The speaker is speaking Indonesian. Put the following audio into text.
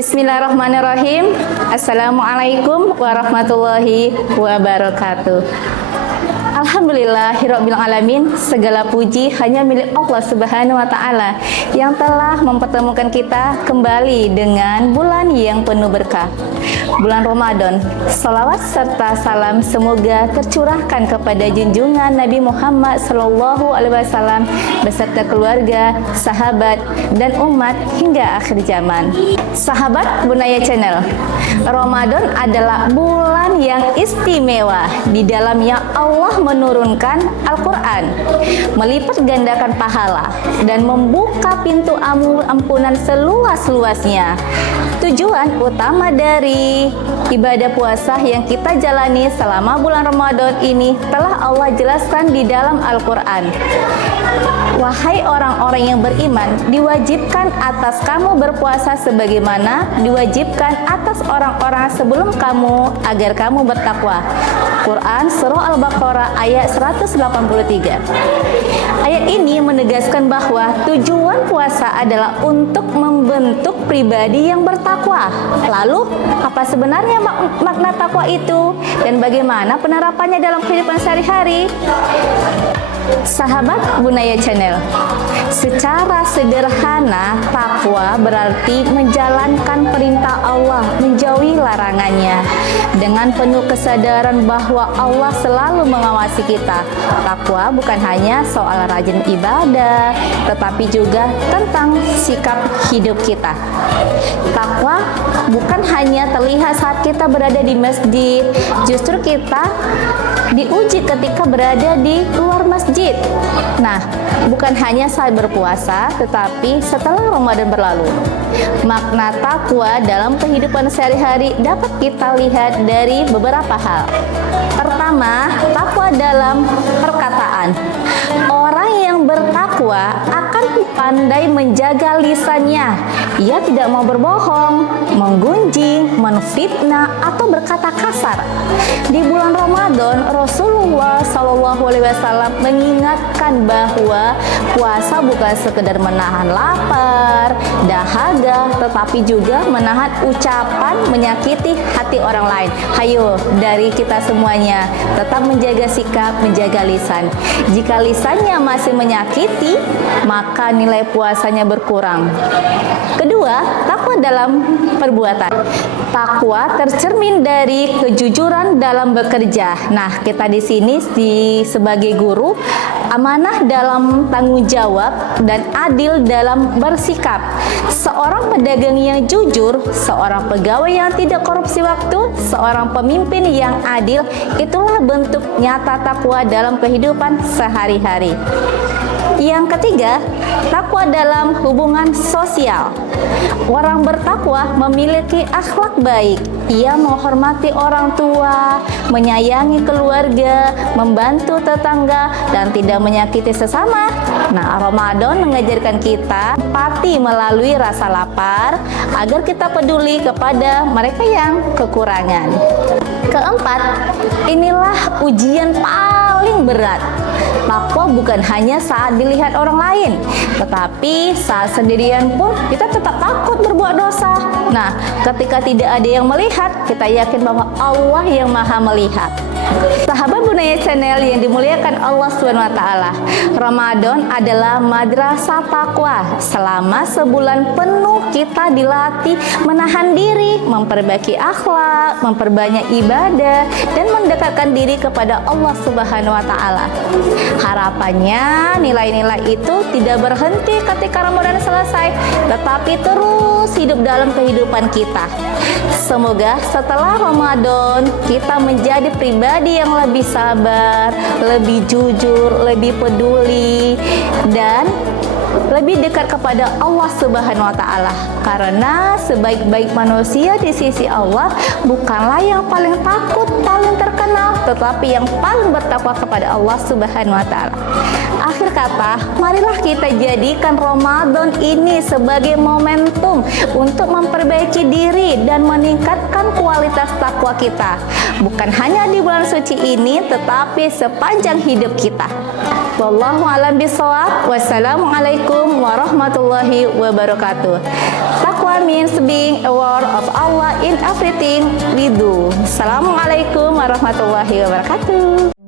Bismillahirrahmanirrahim. Assalamualaikum warahmatullahi wabarakatuh. Alhamdulillahirabbil alamin. Segala puji hanya milik Allah Subhanahu wa taala yang telah mempertemukan kita kembali dengan bulan yang penuh berkah, bulan Ramadan. Salawat serta salam semoga tercurahkan kepada junjungan Nabi Muhammad SAW beserta keluarga, sahabat, dan umat hingga akhir zaman. Sahabat Bunaya Channel, Ramadan adalah bulan yang istimewa di dalamnya Allah menurunkan Al-Quran, melipat gandakan pahala, dan membuka pintu ampunan seluas-luasnya. Tujuan utama dari ibadah puasa yang kita jalani selama bulan Ramadan ini telah Allah jelaskan di dalam Al-Quran. Wahai orang-orang yang beriman, diwajibkan atas kamu berpuasa sebagaimana diwajibkan atas orang-orang sebelum kamu agar kamu bertakwa. Quran Surah Al-Baqarah ayat 183. Ayat ini menegaskan bahwa tujuan puasa adalah untuk membentuk pribadi yang bertakwa. Lalu, apa sebenarnya makna takwa itu dan bagaimana penerapannya dalam kehidupan sehari-hari? Sahabat Bunaya Channel, secara sederhana takwa berarti menjalankan perintah Allah, menjauhi larangannya dengan penuh kesadaran bahwa Allah selalu mengawasi kita. Takwa bukan hanya soal rajin ibadah, tetapi juga tentang sikap hidup kita. Takwa bukan hanya terlihat saat kita berada di masjid, justru kita diuji ketika berada di luar masjid. Nah, bukan hanya saat berpuasa, tetapi setelah Ramadan berlalu. Makna takwa dalam kehidupan sehari-hari dapat kita lihat dari beberapa hal. Pertama, takwa dalam perkataan. Orang yang bertakwa akan pandai menjaga lisannya. Ia tidak mau berbohong, menggunjing, menfitnah, atau berkata kasar. Di bulan Ramadan, Rasulullah SAW mengingatkan bahwa puasa bukan sekedar menahan lapar, dahaga, tetapi juga menahan ucapan menyakiti hati orang lain. Hayo, dari kita semuanya, tetap menjaga sikap, menjaga lisan. Jika lisannya masih menyakiti, maka nilai puasanya berkurang. Kedua, takwa dalam perbuatan. Takwa tercermin dari kejujuran dalam bekerja. Nah, kita di sini sebagai guru, amanah dalam tanggung jawab dan adil dalam bersikap. Seorang pedagang yang jujur, seorang pegawai yang tidak korupsi waktu, seorang pemimpin yang adil, itulah bentuk nyata takwa dalam kehidupan sehari-hari. Yang ketiga, takwa dalam hubungan sosial. Orang bertakwa memiliki akhlak baik. Ia menghormati orang tua, menyayangi keluarga, membantu tetangga, dan tidak menyakiti sesama. Nah, Ramadan mengajarkan kita empati melalui rasa lapar agar kita peduli kepada mereka yang kekurangan. Keempat, inilah ujian paling berat. Takwa bukan hanya saat dilihat orang lain, tetapi saat sendirian pun kita tetap takut berbuat dosa. Nah, ketika tidak ada yang melihat, kita yakin bahwa Allah yang Maha melihat. Sahabat Bunaya Channel yang dimuliakan Allah SWT, Ramadan adalah madrasah takwa. Selama sebulan penuh kita dilatih menahan diri, memperbaiki akhlak, memperbanyak ibadah, dan mendekatkan diri kepada Allah Subhanahu wa taala. Harapannya nilai-nilai itu tidak berhenti ketika Ramadan selesai, tetapi terus hidup dalam kehidupan kita. Semoga setelah Ramadan kita menjadi pribadi yang lebih sabar, lebih jujur, lebih peduli, dan lebih dekat kepada Allah Subhanahu wa taala. Karena sebaik-baik manusia di sisi Allah bukanlah yang paling takut, paling terkenal, tetapi yang paling bertakwa kepada Allah Subhanahu wa taala. Akhir kata, marilah kita jadikan Ramadan ini sebagai momentum untuk memperbaiki diri dan meningkatkan kualitas takwa kita. Bukan hanya di bulan suci ini, tetapi sepanjang hidup kita. Wallahu a'lam bishawab. Wassalamualaikum warahmatullahi wabarakatuh. Taqwa means being aware of Allah in everything we do. Assalamualaikum warahmatullahi wabarakatuh.